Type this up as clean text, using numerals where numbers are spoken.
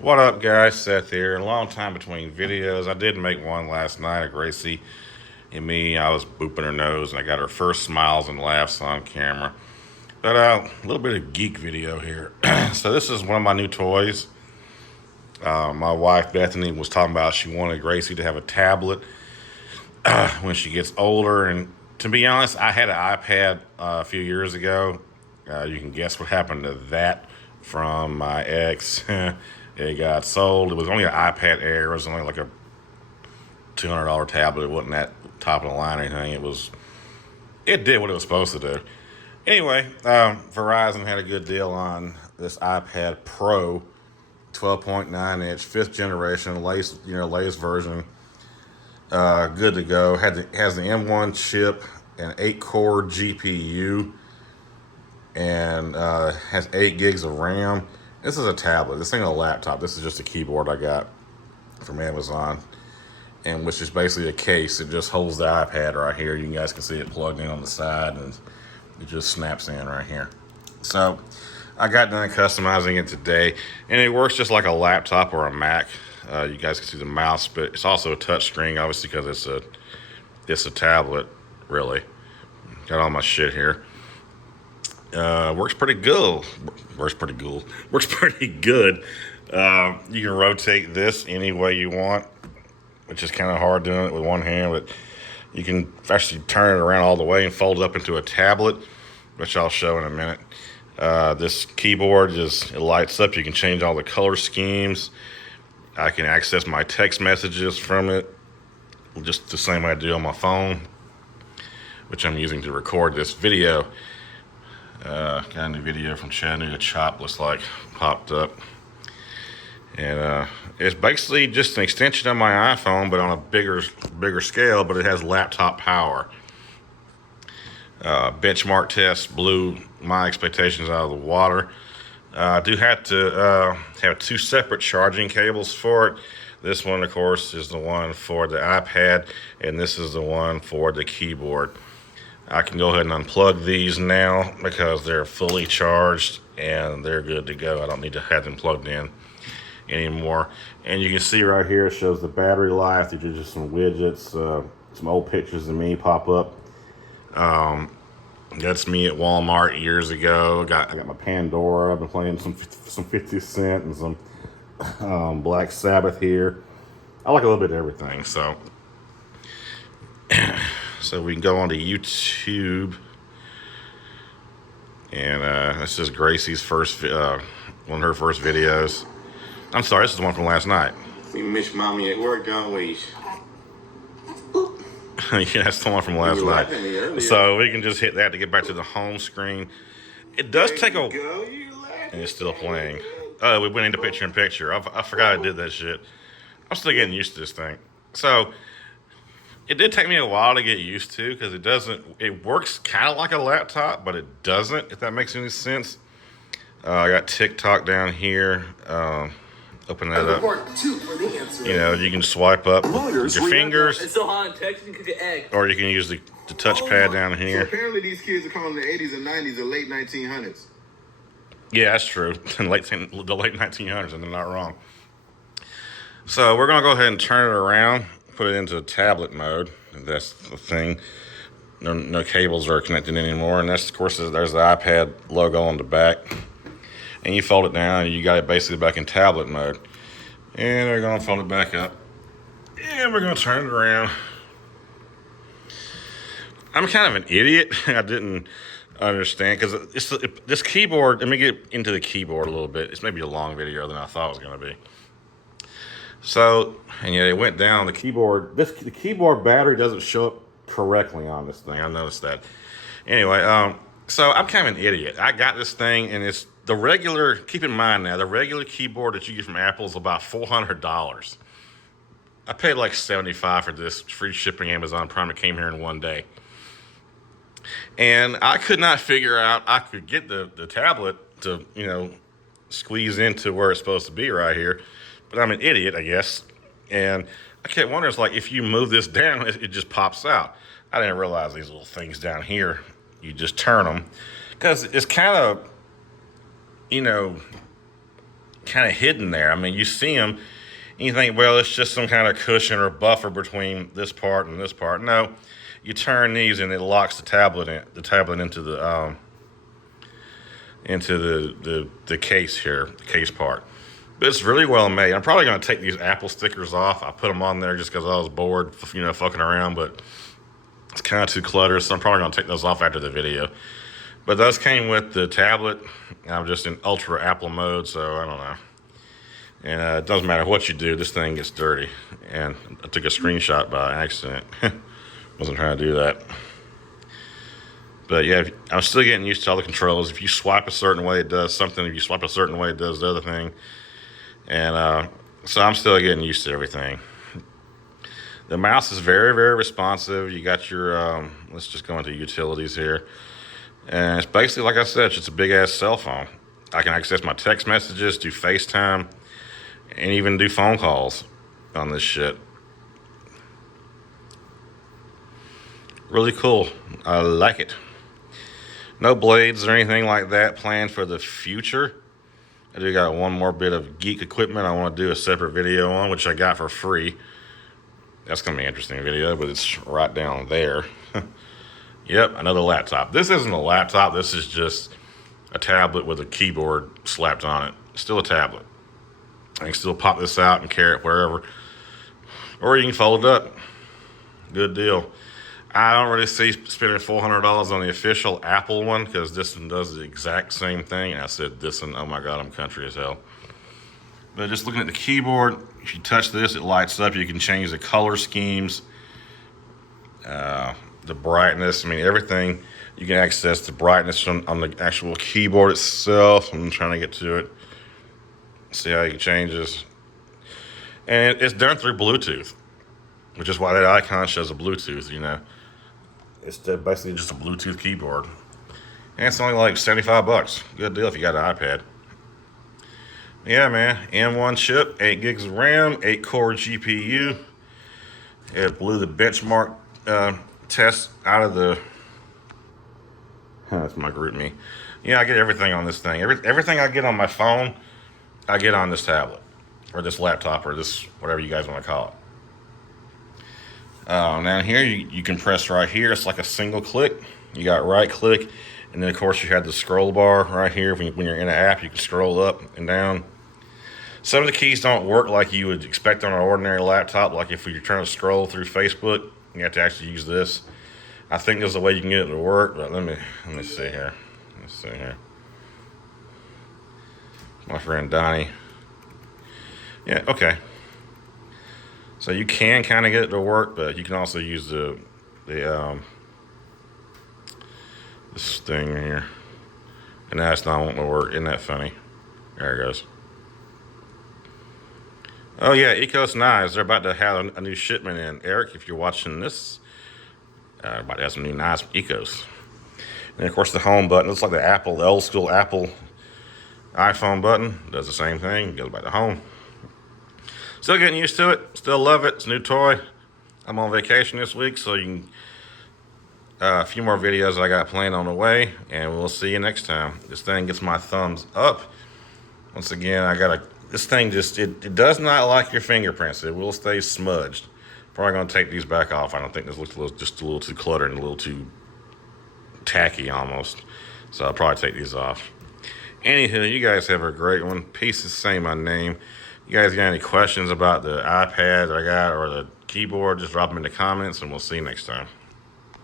What up, guys? Seth here. A long time between videos. I did make one last night of Gracie and me. I was booping her nose, and I got her first smiles and laughs on camera. But a little bit of geek video here. So this is one of my new toys. My wife Bethany was talking about she wanted Gracie to have a tablet when she gets older. And to be honest, I had an iPad a few years ago. You can guess what happened to that from my ex. It got sold. It was only an iPad Air. It was only like a $200 tablet. It wasn't that top of the line or anything. It did what it was supposed to do. Anyway, Verizon had a good deal on this iPad Pro, 12.9 inch, fifth generation, latest version. Good to go. Has the M1 chip and 8-core GPU, and has 8 gigs of RAM. This is a tablet. This ain't a laptop. This is just a keyboard I got from Amazon, and which is basically a case. It just holds the iPad right here. You guys can see it plugged in on the side, and it just snaps in right here. So I got done customizing it today, and it works just like a laptop or a Mac. You guys can see the mouse, but it's also a touch screen, obviously, because it's a tablet, really. Got all my shit here. Works pretty good. Works pretty good. Works pretty good. You can rotate this any way you want, which is kind of hard doing it with one hand, but you can actually turn it around all the way and fold it up into a tablet, which I'll show in a minute. This keyboard it lights up. You can change all the color schemes. I can access my text messages from it, just the same way I do on my phone, which I'm using to record this video. Got a new video from Chattanooga Chop, looks like, popped up. And it's basically just an extension of my iPhone, but on a bigger scale, but it has laptop power. Benchmark test blew my expectations out of the water. I do have to have 2 separate charging cables for it. This one, of course, is the one for the iPad, and this is the one for the keyboard. I can go ahead and unplug these now because they're fully charged and they're good to go. I don't need to have them plugged in anymore. And you can see right here, it shows the battery life. These are just some widgets, some old pictures of me pop up. That's me at Walmart years ago. I got my Pandora. I've been playing some 50 Cent and some Black Sabbath here. I like a little bit of everything, so we can go onto YouTube, and this is Gracie's first, one of her first videos. I'm sorry, this is the one from last night. We miss mommy at work, don't we? Yeah, that's the one from last night. So we can just hit that to get back to the home screen. It does take a... And it's still playing. We went into picture-in-picture. I forgot I did that shit. I'm still getting used to this thing. So it did take me a while to get used to, because it works kind of like a laptop, but it doesn't, if that makes any sense. I got TikTok down here. Open that up. You can swipe up with your fingers. It's so hot in Texas, you can cook an egg. Or you can use the touchpad down here. So apparently these kids are calling the 80s and 90s the late 1900s. Yeah, that's true. The late 1900s, and they're not wrong. So we're going to go ahead and turn it around, put it into tablet mode. That's the thing. No cables are connected anymore. And that's, of course, there's the iPad logo on the back. And you fold it down, and you got it basically back in tablet mode. And we're going to fold it back up. And we're going to turn it around. I'm kind of an idiot. I didn't understand, because this keyboard, let me get into the keyboard a little bit. It's maybe a long video than I thought it was going to be. So, and yeah, it went down. The keyboard battery doesn't show up correctly on this thing. I noticed that. Anyway, so I'm kind of an idiot. I got this thing, and it's the regular, keep in mind now, the regular keyboard that you get from Apple is about $400. I paid like $75 for this, free shipping, Amazon Prime. It came here in one day. And I could not figure out, I could get the tablet to, squeeze into where it's supposed to be right here. But I'm an idiot, I guess. And I kept wondering, it's like, if you move this down, it just pops out. I didn't realize these little things down here, you just turn them. Because it's kind of kind of hidden there. I mean, you see them, and you think, well, it's just some kind of cushion or buffer between this part and this part. No, you turn these, and it locks the tablet into the case here, the case part. But it's really well made. I'm probably going to take these Apple stickers off. I put them on there just because I was bored, fucking around, but it's kind of too cluttered, so I'm probably going to take those off after the video. But those came with the tablet. I'm just in ultra Apple mode, so I don't know. And it doesn't matter what you do, this thing gets dirty. And I took a screenshot by accident. Wasn't trying to do that. But yeah, I'm still getting used to all the controls. If you swipe a certain way, it does something. If you swipe a certain way, it does the other thing. And so I'm still getting used to everything. The mouse is very, very responsive. You got your, let's just go into utilities here. And it's basically, like I said, it's just a big-ass cell phone. I can access my text messages, do FaceTime, and even do phone calls on this shit. Really cool. I like it. No blades or anything like that planned for the future. I do got one more bit of geek equipment I want to do a separate video on, which I got for free. That's going to be an interesting video, but it's right down there. Yep, another laptop. This isn't a laptop. This is just a tablet with a keyboard slapped on it. Still a tablet. I can still pop this out and carry it wherever. Or you can fold it up. Good deal. I don't really see spending $400 on the official Apple one because this one does the exact same thing. And I said this one, oh my God, I'm country as hell. But just looking at the keyboard, if you touch this, it lights up. You can change the color schemes, the brightness. I mean, everything. You can access the brightness on the actual keyboard itself. I'm trying to get to it. See how you can change this. And it's done through Bluetooth, which is why that icon shows a Bluetooth, It's basically just a Bluetooth keyboard. And it's only like $75. Good deal if you got an iPad. Yeah, man. M1 chip, 8 gigs of RAM, 8 core GPU. It blew the benchmark test out of the... That's my group me. Yeah, I get everything on this thing. Everything I get on my phone, I get on this tablet. Or this laptop, or this, whatever you guys want to call it. Down here, you can press right here. It's like a single click. You got right click, and then of course you have the scroll bar right here. When you're in an app, you can scroll up and down. Some of the keys don't work like you would expect on an ordinary laptop. Like if you're trying to scroll through Facebook, you have to actually use this. I think there's a way you can get it to work, but let me see here. Let's see here. My friend Donnie. Yeah, okay. So you can kind of get it to work, but you can also use this thing here. And that's not wanting to work. Isn't that funny? There it goes. Oh yeah, Ecos knives. They're about to have a new shipment in. Eric, if you're watching this, about to have some new knives from Ecos. And of course the home button looks like the old school Apple iPhone button. Does the same thing. Goes back to home. Still getting used to it. Still love it. It's a new toy. I'm on vacation this week, so you can a few more videos I got planned on the way, and we'll see you next time. This thing gets my thumbs up. Once again, this thing just it does not like your fingerprints. It will stay smudged. Probably gonna take these back off. I don't think this looks just a little too cluttered and a little too tacky almost. So I'll probably take these off. Anywho, you guys have a great one. Peace is saying my name. You guys got any questions about the iPad I got or the keyboard, just drop them in the comments, and we'll see you next time.